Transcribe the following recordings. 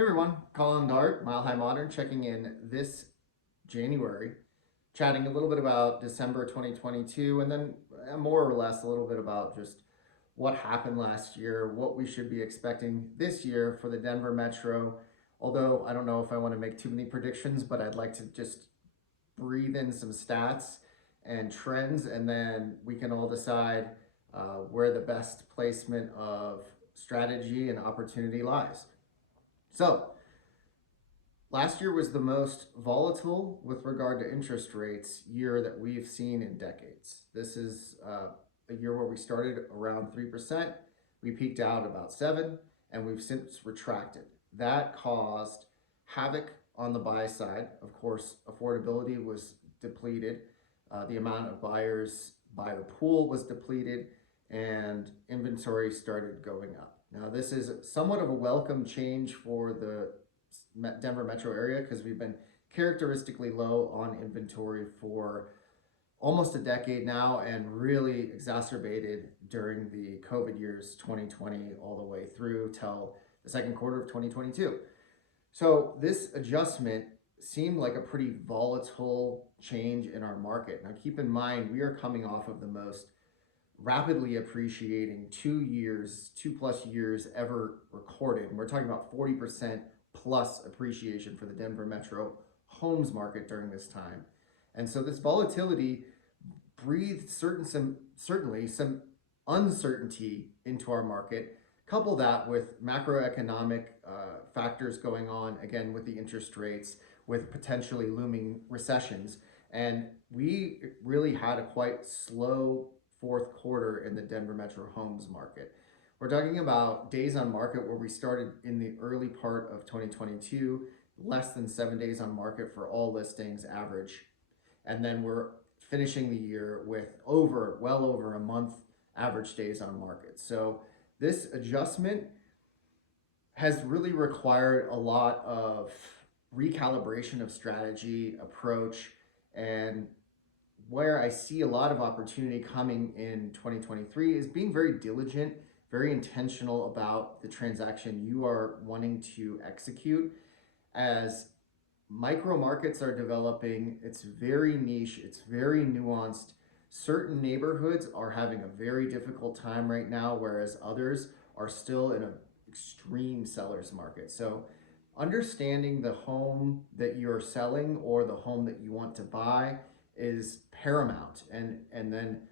Hey everyone, Colin Dart, Mile High Modern, checking in this January, chatting a little bit about December 2022, and then more or less a little bit about just what happened last year, what we should be expecting this year for the Denver Metro. Although I don't know if I want to make too many predictions, but I'd like to just breathe in some stats and trends, and then we can all decide where the best placement of strategy and opportunity lies. So, last year was the most volatile with regard to interest rates year that we've seen in decades. This is a year where we started around 3%, we peaked out about 7%, and we've since retracted. That caused havoc on the buy side. Of course, affordability was depleted, the amount of buyer pool was depleted, and inventory started going up. Now, this is somewhat of a welcome change for the Denver metro area because we've been characteristically low on inventory for almost a decade now, and really exacerbated during the COVID years 2020 all the way through till the second quarter of 2022. So this adjustment seemed like a pretty volatile change in our market. Now keep in mind, we are coming off of the most rapidly appreciating 2+ years ever recorded. And we're talking about 40% plus appreciation for the Denver metro homes market during this time. And so this volatility breathed certainly some uncertainty into our market. Couple that with macroeconomic factors going on, again, with the interest rates, with potentially looming recessions. And we really had a quite slow fourth quarter in the Denver metro homes market. We're talking about days on market where we started in the early part of 2022, less than 7 days on market for all listings average. And then we're finishing the year with well over a month average days on market. So this adjustment has really required a lot of recalibration of strategy, approach, and where I see a lot of opportunity coming in 2023 is being very diligent, very intentional about the transaction you are wanting to execute. As micro markets are developing, it's very niche, it's very nuanced. Certain neighborhoods are having a very difficult time right now, whereas others are still in an extreme seller's market. So understanding the home that you're selling or the home that you want to buy is paramount, and then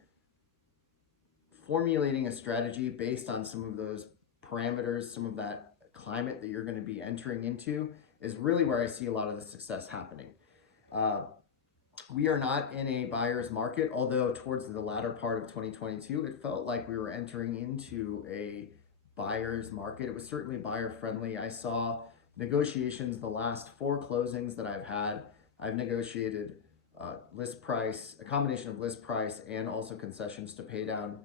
formulating a strategy based on some of those parameters, some of that climate that you're going to be entering into is really where I see a lot of the success happening. We are not in a buyer's market, although towards the latter part of 2022, it felt like we were entering into a buyer's market. It was certainly buyer friendly. I saw negotiations, the last 4 closings that I've had, I've negotiated list price, a combination of list price and also concessions to pay down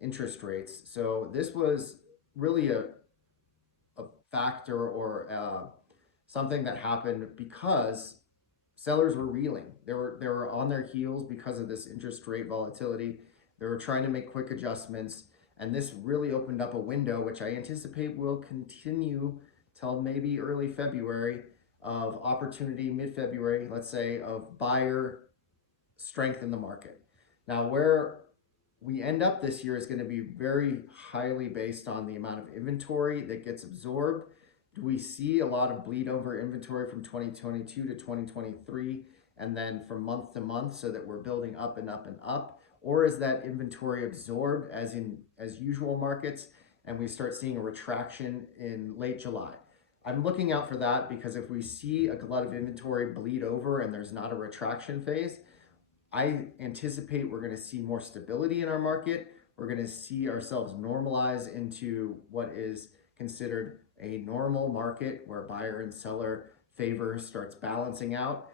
interest rates. So this was really a factor or something that happened because sellers were reeling. They were on their heels because of this interest rate volatility. They were trying to make quick adjustments, and this really opened up a window, which I anticipate will continue till maybe early February, of opportunity, mid-February, let's say, of buyer strength in the market. Now, where we end up this year is going to be very highly based on the amount of inventory that gets absorbed. Do we see a lot of bleed over inventory from 2022 to 2023 and then from month to month so that we're building up and up and up? Or is that inventory absorbed as usual markets and we start seeing a retraction in late July? I'm looking out for that because if we see a glut of inventory bleed over and there's not a retraction phase, I anticipate we're going to see more stability in our market. We're going to see ourselves normalize into what is considered a normal market where buyer and seller favor starts balancing out.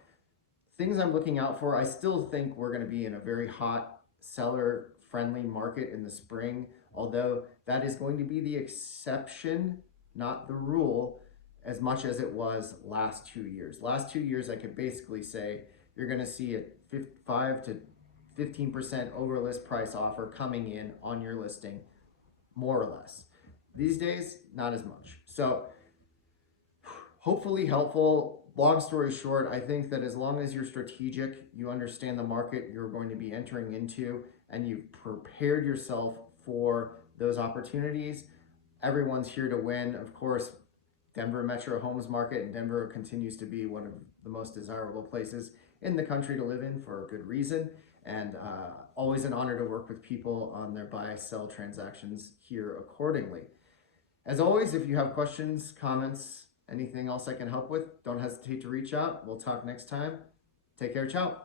Things I'm looking out for, I still think we're going to be in a very hot seller friendly market in the spring, although that is going to be the exception, not the rule, as much as it was last 2 years. Last 2 years, I could basically say you're going to see a 5 to 15% over list price offer coming in on your listing, more or less. These days, not as much. So hopefully helpful. Long story short, I think that as long as you're strategic, you understand the market you're going to be entering into, and you've prepared yourself for those opportunities, everyone's here to win. Of course, Denver metro homes market, and Denver continues to be one of the most desirable places in the country to live in for a good reason. And always an honor to work with people on their buy sell transactions here accordingly. As always, if you have questions, comments, anything else I can help with, don't hesitate to reach out. We'll talk next time. Take care. Ciao.